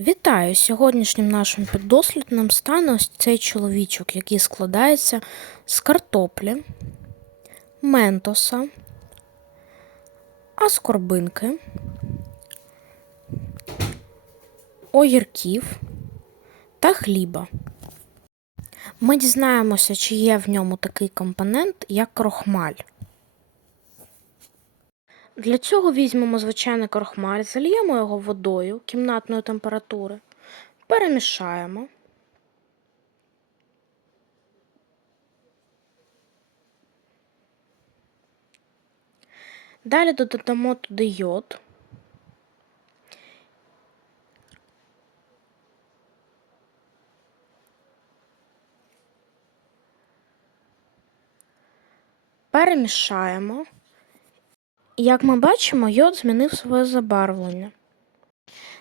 Вітаю! Сьогоднішнім нашим піддослідним стане ось цей чоловічок, який складається з картоплі, ментоса, аскорбинки, огірків та хліба. Ми дізнаємося, чи є в ньому такий компонент, як крохмаль. Для цього візьмемо звичайний крохмаль, зальємо його водою кімнатної температури, перемішаємо. Далі додамо туди йод. Перемішаємо. Як ми бачимо, йод змінив своє забарвлення.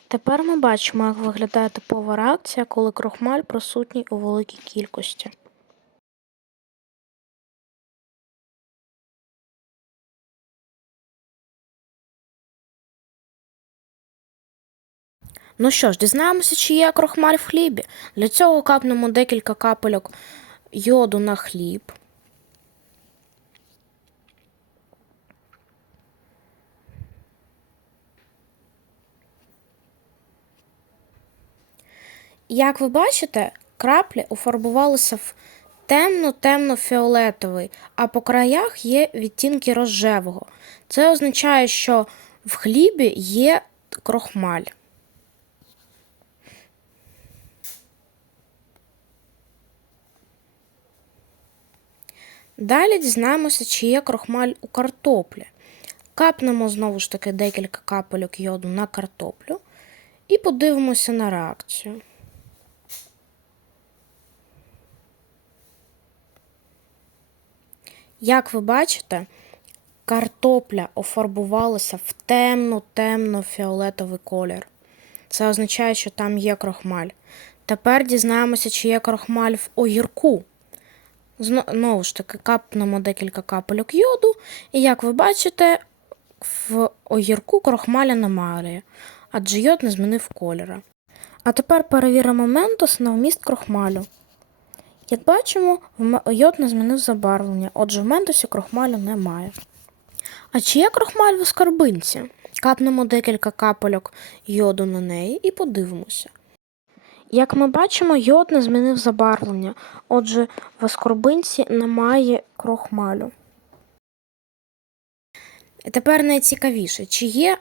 Тепер ми бачимо, як виглядає типова реакція, коли крохмаль присутній у великій кількості. Ну що ж, дізнаємося, чи є крохмаль в хлібі. Для цього капнемо декілька капельок йоду на хліб. Як ви бачите, краплі уфарбувалися в темно-темно-фіолетовий, а по краях є відтінки рожевого. Це означає, що в хлібі є крохмаль. Далі дізнаємося, чи є крохмаль у картоплі. Капнемо знову ж таки декілька капельок йоду на картоплю і подивимося на реакцію. Як ви бачите, картопля офарбувалася в темно-темно-фіолетовий колір. Це означає, що там є крохмаль. Тепер дізнаємося, чи є крохмаль в огірку. Знову ж таки, капнемо декілька капельок йоду, і як ви бачите, в огірку крохмаля немає, адже йод не змінив кольора. А тепер перевіримо ментос на вміст крохмалю. Як бачимо, йод не змінив забарвлення, отже в ментосі крохмалю немає. А чи є крохмаль в скарбинці? Капнемо декілька капельок йоду на неї і подивимося. Як ми бачимо, йод не змінив забарвлення, отже, в аскорбинці немає крохмалю. Тепер найцікавіше, чи є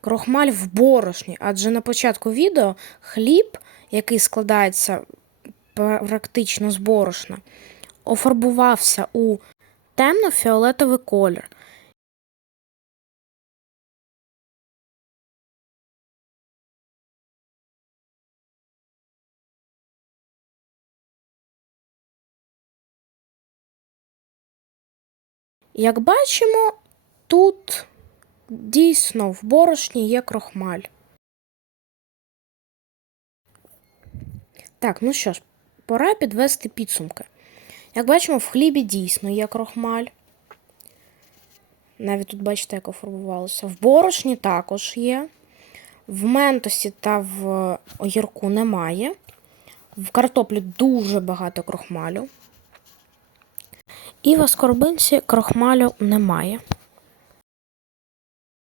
крохмаль в борошні, адже на початку відео хліб, який складається практично з борошна, офарбувався у темно-фіолетовий колір. Як бачимо, тут дійсно в борошні є крохмаль. Так, ну що ж, пора підвести підсумки. Як бачимо, в хлібі дійсно є крохмаль. Навіть тут, бачите, як оформувалося. В борошні також є. В ментосі та в огірку немає. В картоплі дуже багато крохмалю. І в аскорбинці крохмалю немає.